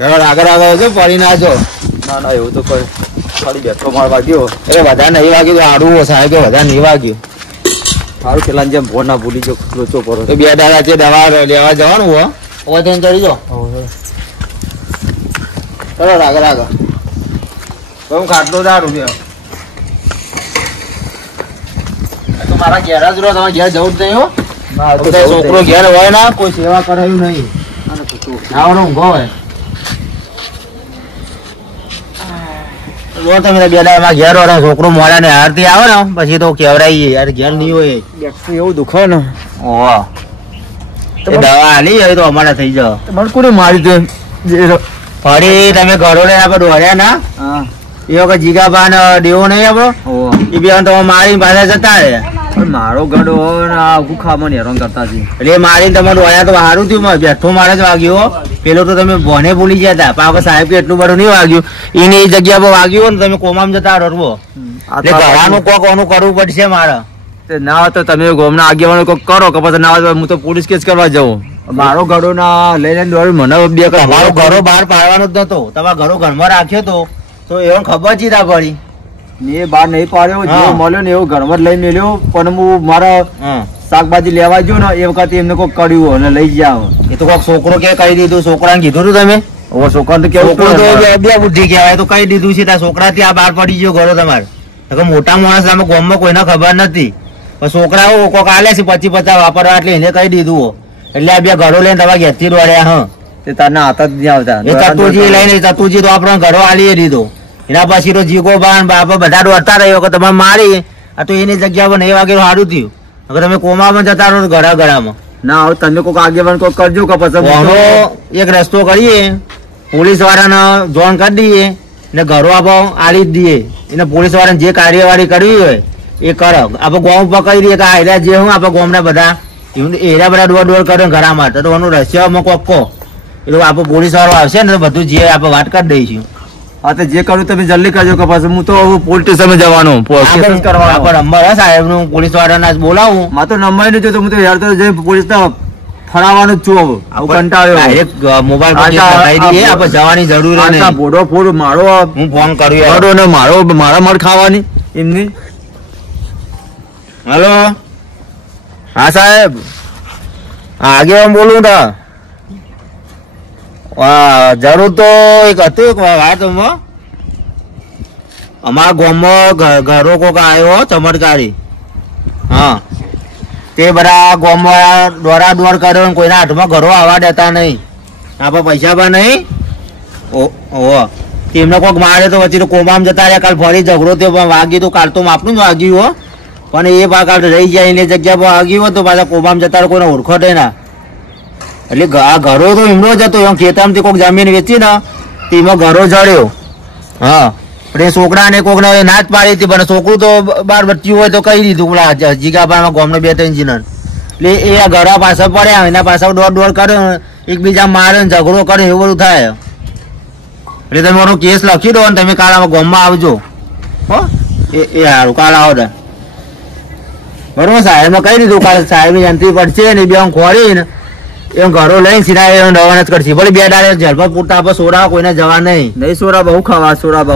આગળ આગળ જો પડી ના જો. ના ના એવું તો કોઈ ખાલી બેઠો માર વાગ્યો. એ વધારે નહીં વાગ્યું તો સારું સાહેબ કે વધારે નહીં વાગ્યું. સારું પેલા જેમ ભોર ના ભૂલી જો લોચો કરો. તો 2 દાડા છે દવા લેવા જવાનું હો. હવે તેને ચડી જો. ચલો આગળ આગળ. તો હું ખાટલો દારૂ છે. તો મારા ઘેર જ રહો, તમે ઘેર જવું જ નહીં હો. છોકરો ઘેર હોય ના કોઈ સેવા કરાયું નહીં. આવડો ઊંઘો હોય. જો તમે 2 દાડા ઘેર હોય છોકરો મોડા ને હારથી આવે ને પછી તો કેવરાઈએ યાર ઘેર નહીં હોય. એવું દુખે ને. ઓહ દવા આલી હોય તો અમારા થઈ જાવ. મને કોને મારી દે ફરી તમે ઘરો લઈને આપણે દોડ્યા ના. એ વખત જીગાબા ને દેવો નહીં આપણો એ બે તમે મારીને પાછા જતા રહ્યા. મારો ગડો ગુખામાં હેરાન કરતા છે એટલે મારીને તમે દોડ્યા તો સારું થયું. બેઠો મારે જ વાગ્યો. પેલો તો તમે ભોને ભૂલી ગયા હતા. પાપા સાહેબ કે એટલું બધું નહીં વાગ્યું. એની એ જગ્યા પર વાગ્યું ને તમે કોમામ જતા રડવો. એટલે ઘરનું કોક ઓનું કરવું પડશે મારે. ના હોય તો તમે ગોમના આગેવાનો કોક કરો કે પછી ના હોય હું તો પોલીસ કેસ કરવા જાઉં. મારો ઘડો ના લઈને દોડ્યું મને બે તમારો ઘરો બહાર પાડવાનો જ નતો. તમારા ઘરો ઘરમાં રાખ્યો તો એવું ખબર જ ના પડી. એ બહાર નહીં પાડ્યો. જે મળ્યો ને એવું ઘરમાં લઈ મેલ્યો. પણ હું મારા શાકભાજી લેવા ગયો ને એ વખતે એમને કોઈ કર્યું અને લઈ જાવ. એ તો કોઈક છોકરો કે કહી દીધું. છોકરાને કીધું તું તમે? છોકરા તો કેવું બે બુદ્ધિ કહેવાય તો કહી દીધું છે. છોકરા ત્યાં બહાર પડી ગયો ઘરો તમારે. મોટા માણસ આમાં ગામમાં કોઈને ખબર નથી. પણ છોકરાઓ કોક આલે છે 25-50 વાપરવા એટલે એને કહી દીધું. એટલે આ 2 ઘરો લઈને તમારા ઘેરથી દોડ્યા. હા તે તારના હાથ જ નહીં આવતા. એ તતુજી લઈને તતુજી તો આપણો ઘરો આલી દીધો. એના પછી તો જીગો બાન બાપા બધા દોડતા રહ્યો કે તમે મારી. આ તો એની જગ્યા પર 9 વાગે સારું થયું. હવે તમે કોમામાં જતા રહો ઘડા ગળામાં. ના હવે તમે કોઈક આગેવાન કોઈ કરજો કે પછી એક રસ્તો કરીએ. પોલીસ વાળાને જોન કરી દઈએ ને ઘરો આપો આલી જ દઈએ. એને પોલીસ વાળાને જે કાર્યવાહી કરવી હોય એ કરો. આપણે ગોમ પકડી દઈએ કે આ જે હું આપણે ગોમના બધા એરા બધા દોડ કરે ઘરા માટે. તો એનું રસ્યામાં કોક કહો એટલે આપણે પોલીસ વાળો આવશે ને તો બધું જે આપણે વાત કરી દઈશું. હા તો જે કરું તમે જલ્દી કરજો કે પછી હું તો પોલીસ સ્ટેશન જવાનું નંબર સાહેબ નું પોલીસ વાળાને બોલાવું. મારે તો નંબર નહીં તો હું તો યાર તો જઈ પોલીસ ફરાવાનું જ છું. હવે આવું કંટાળ્યો મોબાઈલ જવાની જરૂર નથી. બોડો ફોડ મારો હું ફોન કરું ને મારા મળ ખાવાની એમની. હેલો હા સાહેબ આગેવાન બોલું તા. જરૂર તો એક હતું એક વાત. અમારા ગામમાં ઘરો કોક આવ્યો ચમત્કારી. હા તે બધા ગામમાં દોડા દોડ કર્યો. કોઈના હાથમાં ઘરો આવવા દેતા નહીં. આપણે પૈસા પણ નહીં. ઓહો તેમને કોઈક મારે તો પછી તો કોમામ જતા રહ્યા. કાલ ફરી ઝઘડો થયો પણ વાગ્યું તો કાલ તો માપનું જ વાગ્યું હો. પણ એ પાછા રહી જાય એની જગ્યા પર વાગ્યું હોય તો પાછા કોમામ જતા કોઈને ઓળખો દે ના. એટલે આ ઘરો તો એમનો જ હતો. એમ ખેતરમાંથી કોઈક જમીન વેચી ને તેમાં ઘરો જડ્યો. હા પણ એ છોકરાને કોકને ના જ પાડી હતી. પણ છોકરું તો બાર બચ્યું હોય તો કહી દીધું પેલા જીગાબામાં ગામનો 2-3 જીનર. એટલે એ આ ઘરા પાછળ પડ્યા. એના પાછળ દોડ કર્યો. એકબીજા મારે ઝઘડો કરે એવું બધું થાય. એટલે તમે મારો કેસ લખી દો ને તમે કાલ ગામમાં આવજો. હો એ સારું કાલ આવો તા બરોબર. સાહેબમાં કહી દીધું કાલે સાહેબની એન્ટ્રી પડશે ને બે ખોરી ને એમ ઘરો લઈને સીધા રવાના જ કરશે. ભલે 2 દાડે જલપા પૂરતા આપણે સોડા કોઈને જવા નહીં. સોડા બહુ ખાવા સોડા બહુ.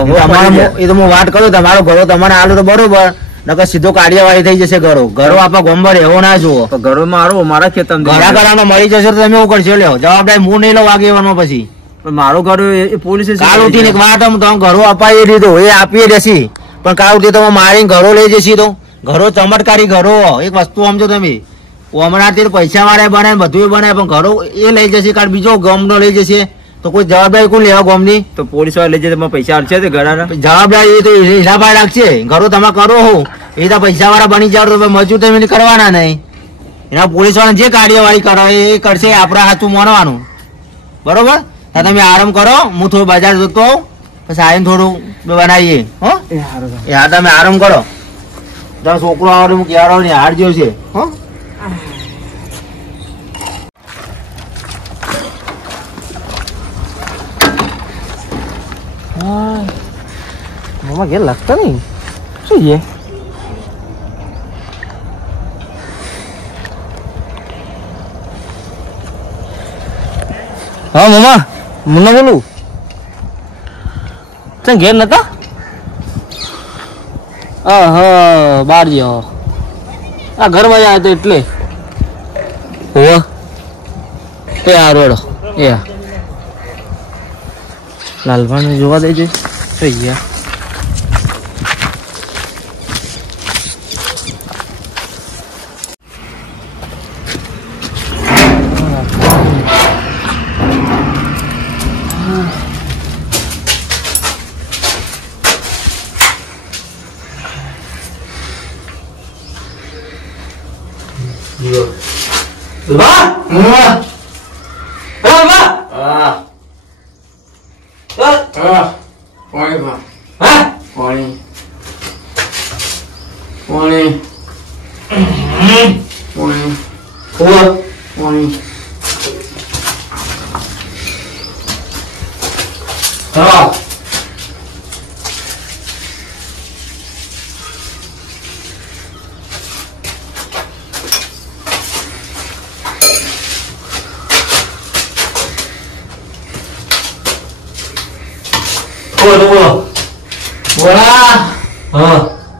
એ તો હું વાત કરું તમારો ઘરો તમારે આલો તો બરોબર. નકર સીધો કાર્યવાહી થઈ જશે. ઘરો આપણા ગોમમાં રહેવો ના જુઓ. તો ઘરો મારો મારા ખેતર ઘણા ઘરામાં મળી જશે તો તમે શું કરશો? લ્યો જવાબદારી હું નહીં લઉં આગેવાનો. પછી મારો ઘરો પોલીસ કાલ ઉઠીને વાત તમે ઘરો અપાવી દીધો એ આપીએ દેશી. પણ કાલ ઉઠી તમે મારીને ઘરો લઈ જશી તો ઘરો ચમત્કારી ઘરો. એક વસ્તુ સમજો તમે હમણાં તે પૈસા વાળા બનાવે બધું બનાવે પણ ઘરો એ લઈ જશે. કાલ બીજો ગામનો લઈ જશે તો કોઈ જવાબદારી કોણ લેવા ગામની? તો પોલીસ વાળા લઈ જશે પૈસા આપશે ઘરના જવાબદારી તો હિસાબા રાખશે. ઘરો તમે કરો હો એ તો પૈસા વાળા બની જાવ તો મજૂર તમે કરવાના નહીં. એના પોલીસ વાળા જે કાર્યવાહી કરો એ કરશે. આપડે સાચું માનવાનું બરોબર. તમે આરામ કરો. હું થોડું બજાર જતો પછી આવીને થોડું બનાવીએ. હો એ હા તમે આરામ કરો. તારો છોકરો આવે હું ક્યારે ને હાર જેવું છે. હો ઘેર લાગતા નહીં શું છે? હા મમ્મા મુન્ના બોલું તને ઘેર નતા બાર ગયો આ ઘરમાં આવ્યા તો એટલે હોવે એ આ રોડ એ લાલભાને જોવા દેજે થઈ ગયા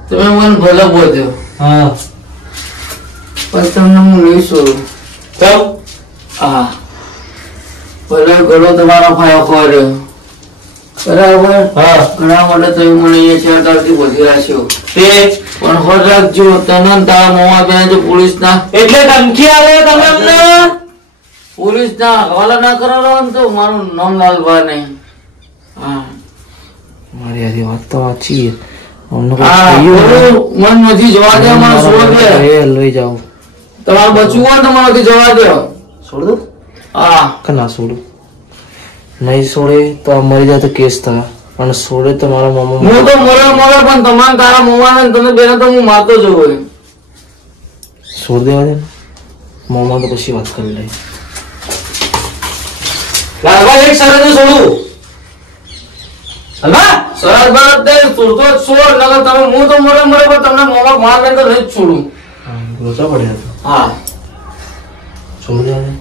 તમે મને ભલે બોલજો પણ તમને હું નહીં છોડું હા ભલે ઘણો તમારો ફાયો કર્યો બરાબર ઘણા માટે તમે મને અહીંયા 4 દાડથી બોધી રાખ્યો પણ હોડ રાખજો તને તારા મોમાં બેન જો પોલીસ ના એટલે ધમકી આવે તમે અમને પોલીસ ના હવાલા ના કરાવો ને તો મારું નામ લાલભા નહીં હા મારી આરી વાત તો સાચી મન નથી જવા દે મને છોડ દે લઈ જાવ તમારે બચવું હોય તો મને જવા દો છોડ દો હા કે ના છોડું નહીં છોડે તો આ મરી જાય તો કેસ થાય પણ છોડે તો મારા મામા હું તો મરે પણ તમારે તારા મોમાં તમે બેને તો હું મારતો જ હોય છોડ દેવા દે મામા તો પછી વાત કરી લે લાલભા એક સરસ છોડું હલા સરસ બાદ દે છોડતો છોડ નકર તમે હું તો મરે પણ તમને મોમાં માર બેન તો નહીં જ છોડું લોચા પડ્યા હા છોડ દેવા દે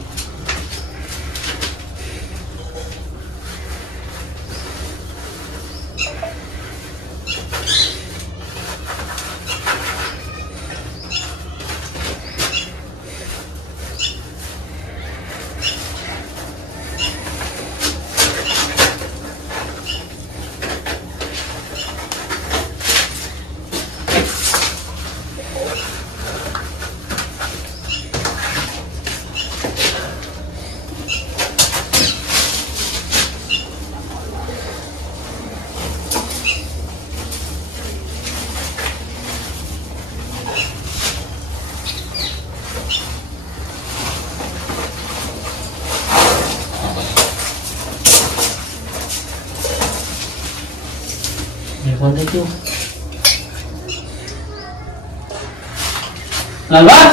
લાલભા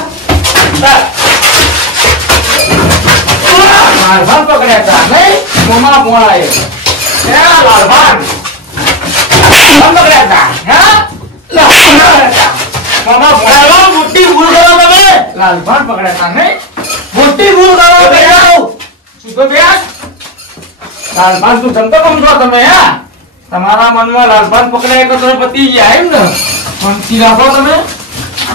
લાલભા પકડ્યા હતા નહીં મોમાં પોળાએ લાલભા પકડ્યા હતા મોમાં પોળા મોટી ભૂલ કરો તમે લાલભા પકડ્યા હતા નહીં મોટી ભૂલ કરો સીધો બેસ લાલભા તું જમતો કમ છો તમે તમારા મનમાં લાલભા પકડાય કે તમે પતી ગયા એમ ને પણ રાખો તમે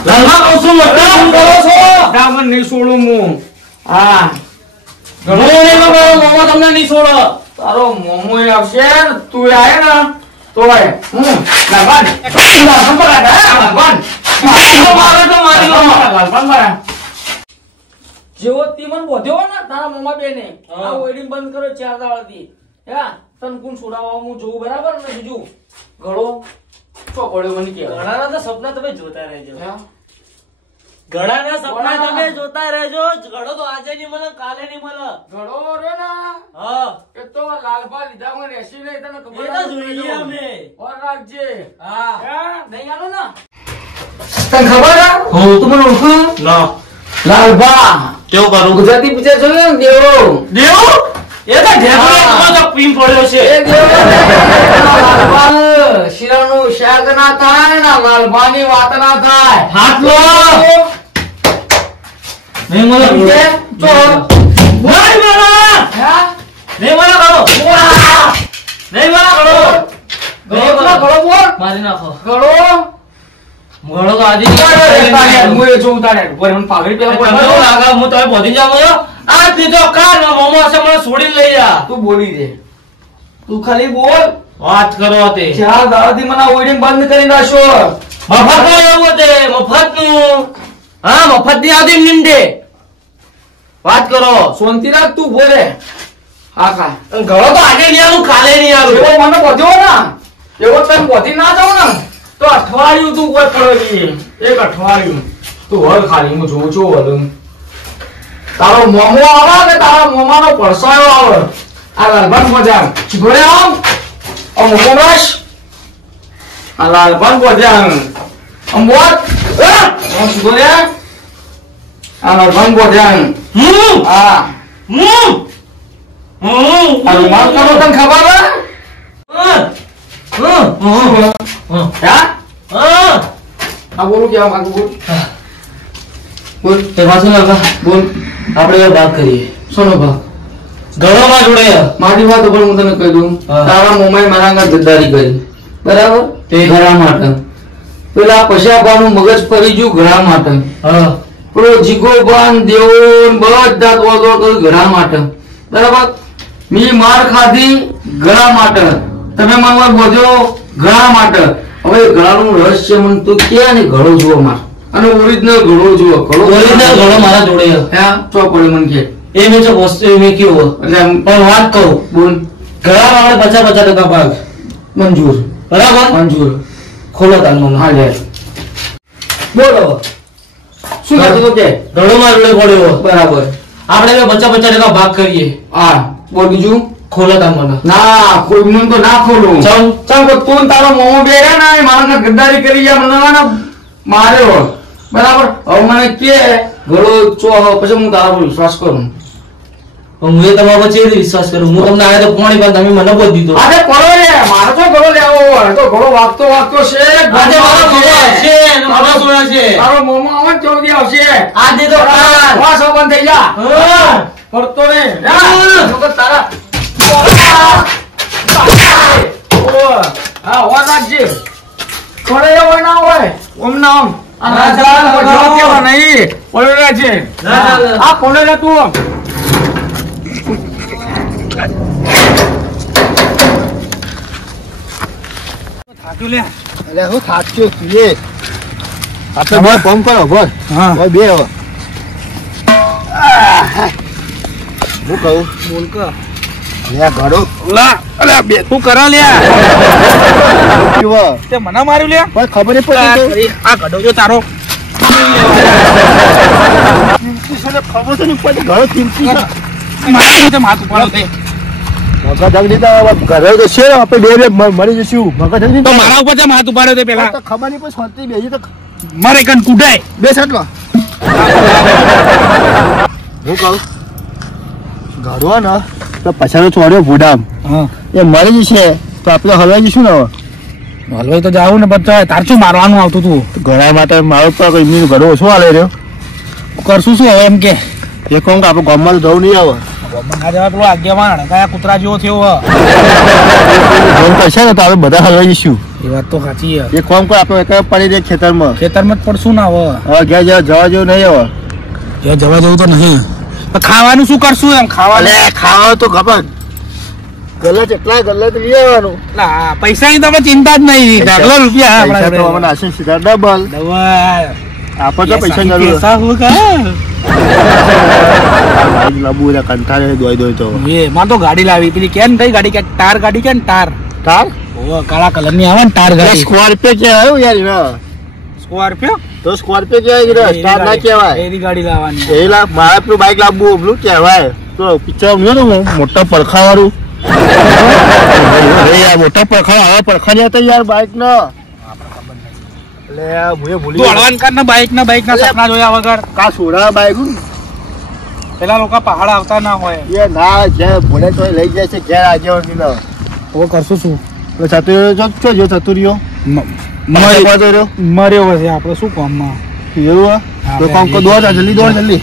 લાલભા કહું છું મોટા ભૂલ કરો છો દામન નહીં છોડું હું હા ઘણો મોમો તમને નહીં છોડો તારો મોમો આવશે તું આય ને તો આય લાલભા જેવો તી મન બોધ્યો ને તારા મોમાં બેને આ ઓઈડિંગ બંધ કરો 4 દાડાથી તન કોણ છોડાવવા હું જોઉં બરાબર ને બીજું ઘણો ચો પડ્યો મને કે ઘણાના તો સપના તમે જોતા રહેજો ઘણાના સપના તમે જોતા રહેજો ઘણો તો આજે નહીં મળે કાલે નહીં મળે ઘણો રે ના હા એ તો લાલભા લીધા માં રહેશી નહીં તને ખબર એ તો જોઈએ અમે ઓર રાખજે હા નહીં આલો ના તને ખબર હો તું મને ઓળખો ના લાલભા કેવું કરું ગુજરાતી પિક્ચર જોયો ને દેવો દેવો એ તો ઢેકણો તો પીમ પડ્યો છે એ દેવો લાલભા શિરાનું શાક ના થાય ને લાલભાની વાત ના થાય હાથ લો નહીં મને ચો બોલ મારા નહીં મને કરો નહીં મને કરો ગળો બોલ મારી નાખો ગળો ઘણો તો આજે હું એ જોઉં તારે બોલ મને પાઘડી પેલા બોલ તમને એવું લાગે હું તમે પહોંચી જાવ આ દીધો કાન મોમો છે મને છોડીને લઈ જા તું બોલી દે તું ખાલી બોલ વાત કરો તે 4 દાડાથી મને ઓઈડિંગ બંધ કરી નાખ્યો મફત નો એવું તે મફત નું હા મફત ની આવતી નિંદે વાત કરો શાંતિ રાખ તું બોલે હા ખા ઘણો તો આજે નહીં આવું કાલે નહીં આવું એવો મને બોધ્યો ના એવો તને બોધી ના જાવ ને તો અઠવાડિયું તું કોઈ પડે એક અઠવાડિયું તું હળ ખાલી હું જોઉં છું હલું તારો મોમો આવે કે તારા મોમાનો પડસાયો આવે આ લાલભાન બોજામ ચીગોડે આમ આ મોમો બસ આ લાલભાન બોજામ આમ બોલ આ ચીગોડે આ લાલભાન બોજામ આ આ રૂમાલ કરો તને ખબર હે આ બોલું કેવા માંગુ બોલ બોલ તે પાછું લાગા બોલ આપણે વાત કરીએ સોનો ભાગ ઘણો માં જોડે મારી વાત ઉપર હું તને કહી દઉં હા. તારા મોમાએ મારા આગળ ગદ્દારી કરી બરાબર તે ઘણા માટે પેલા પશાપાનું મગજ ફરી ગયું ઘણા માટે હા પેલો જીગોબાન દેવોન બધા દોડો કરી ઘણા માટે બરાબર મી માર ખાધી ઘણા માટે તમે મને બોધ્યો ઘણા માટે હવે ઘણાનું રહસ્ય મને તું કે ને ઘણો જુઓ માર અને ઓરિજિનલ ઘણો જુઓ ઘણો ઓરિજિનલ ઘણો મારા જોડે હા ચો પડે મને કે એ મેં જો વસ્તુ મેં કેવો એટલે આમ પણ વાત કહું બોલ ઘણા વાળે 50-50% ભાગ મંજૂર બરાબર મંજૂર ખોલો તાલમાં હા લે બોલો શું કહેતો તો કે ઘણો માં જોડે પડ્યો બરાબર આપણે 50-50% ભાગ કરીએ હા બોલ બીજું ખોલો તાલમાં ના કોઈ તો ના ખોલું ચાલ ચાલ તો તું ને તારો મોમો બે રહ્યા ને એ માણસને ગદ્દારી કરી ગયા મને ને માર્યો બરાબર હવે મને કે ઘણો ચો હવે પછી હું તારા પર વિશ્વાસ કરું હું એ તમારા પર ચેડી વિશ્વાસ કરું હું તમને આયા તો પાણી પણ તમે મને બોલ દીધો આજે પડો રે મારે તો ઘણો લેવો હોય તો ઘણો વાગતો છે આજે મારો મોમો છે એનો મોમો સોળા છે તારો મોમો આવે ને ચોથી આવશે આજે તો કાન વાસ બંધ થઈ જા હા પડતો ને તારા હા વાત રાખજે થોડે હોય ના હોય ઓમ ના ઓમ આ રાજા કેવા નહીં પડે છે આ કોને રે તું અરે હું થાક્યો છું એ આપણે બે ફોન કરો બોલ હા બે હવે હું કહું બોલ કે લે ઘડો લા અલે બે તું કરા લ્યા પીવો તે મને માર્યું લ્યા પણ ખબર નહીં પડી આ ગડો જો તારો ખબર છે ને પછી ઘણો કિંમતી છે મારી તે માથ ઉપાડો તે મગજ જગડી તો ઘરે તો છે આપણે બે મળી જશું મગજ જગડી તો મારા ઉપર જે હાથ ઉપાડ્યો તે પેલા તો ખબર નહીં પણ શાંતિ બેસી તો મારે કન કુડાય બે સાટલો હું કહું ઘડો ને તો પછાડો છોડ્યો ભૂડામ હા એ મરી જશે તો આપણે હલવાઈ જઈશું ને હવે હલવાઈ તો જાવું ને બધા તાર શું મારવાનું આવતું તું ઘણા માટે મારો તો એમની ઘડો ઓછો હાલે રહ્યો કરશું શું હવે એમ કે એ કહું કે આપણે ગામમાં તો જવું નહીં આવે ના જવા પેલો આગેવાન કયા કૂતરા જેવો થયો ફોન કરશે ને તો આપણે બધા હલવાઈ જઈશું એ વાત તો સાચી છે એ કામ કર આપણે એક પડી દે ખેતરમાં ખેતરમાં જ પડશું ને હવે હવે ઘેર જવા જેવું નહીં હવે ત્યાં જવા જેવું તો નહીં ખાવાનું શું કરશું એમ ખાવાનું ખાવા તો ખબર ગલ્લે એટલા ગલ્લે તો લઈ આવવાનું પૈસાની તમે ચિંતા જ નહીં ઢગલો રૂપિયા પૈસા તો અમને આશીષ સીધા ડબલ આપણે તો પૈસા જરૂર લાબુ કંટાળે દોઈ દોઈ તો માં તો ગાડી લાવી પેલી કેમ કઈ ગાડી કે ટાર ગાડી કે ટાર તાર ઓ કાળા કલર ની આવે ને ટાર ગાડી સ્કોર્પિયો કહેવાય યાર સ્કોર્પિયો તો સ્કોર્પિયો કહેવાય સ્ટાર ના કહેવાય એની ગાડી લાવવાની એ મારા પેલું બાઈક લાવવું પેલું કહેવાય તો પિક્ચર મોટા પડખા વાળું મોટા પડખા હવે પડખા નહીં હતા યાર બાઈક નો એટલે હું ભૂલી દોડવાન કર ને બાઈક ના સપના જોયા વગર કા સોડા બાઈક પેલા લોકો પહાડ આવતા ના હોય એ ના જે ભોલે તો લઈ જાય છે ઘેર આજે તો કરશું શું ચતુર્યો ચતુર્યો મર્યો હશે આપડે શું કામમાં એવું તો કામ દોડ જલ્દી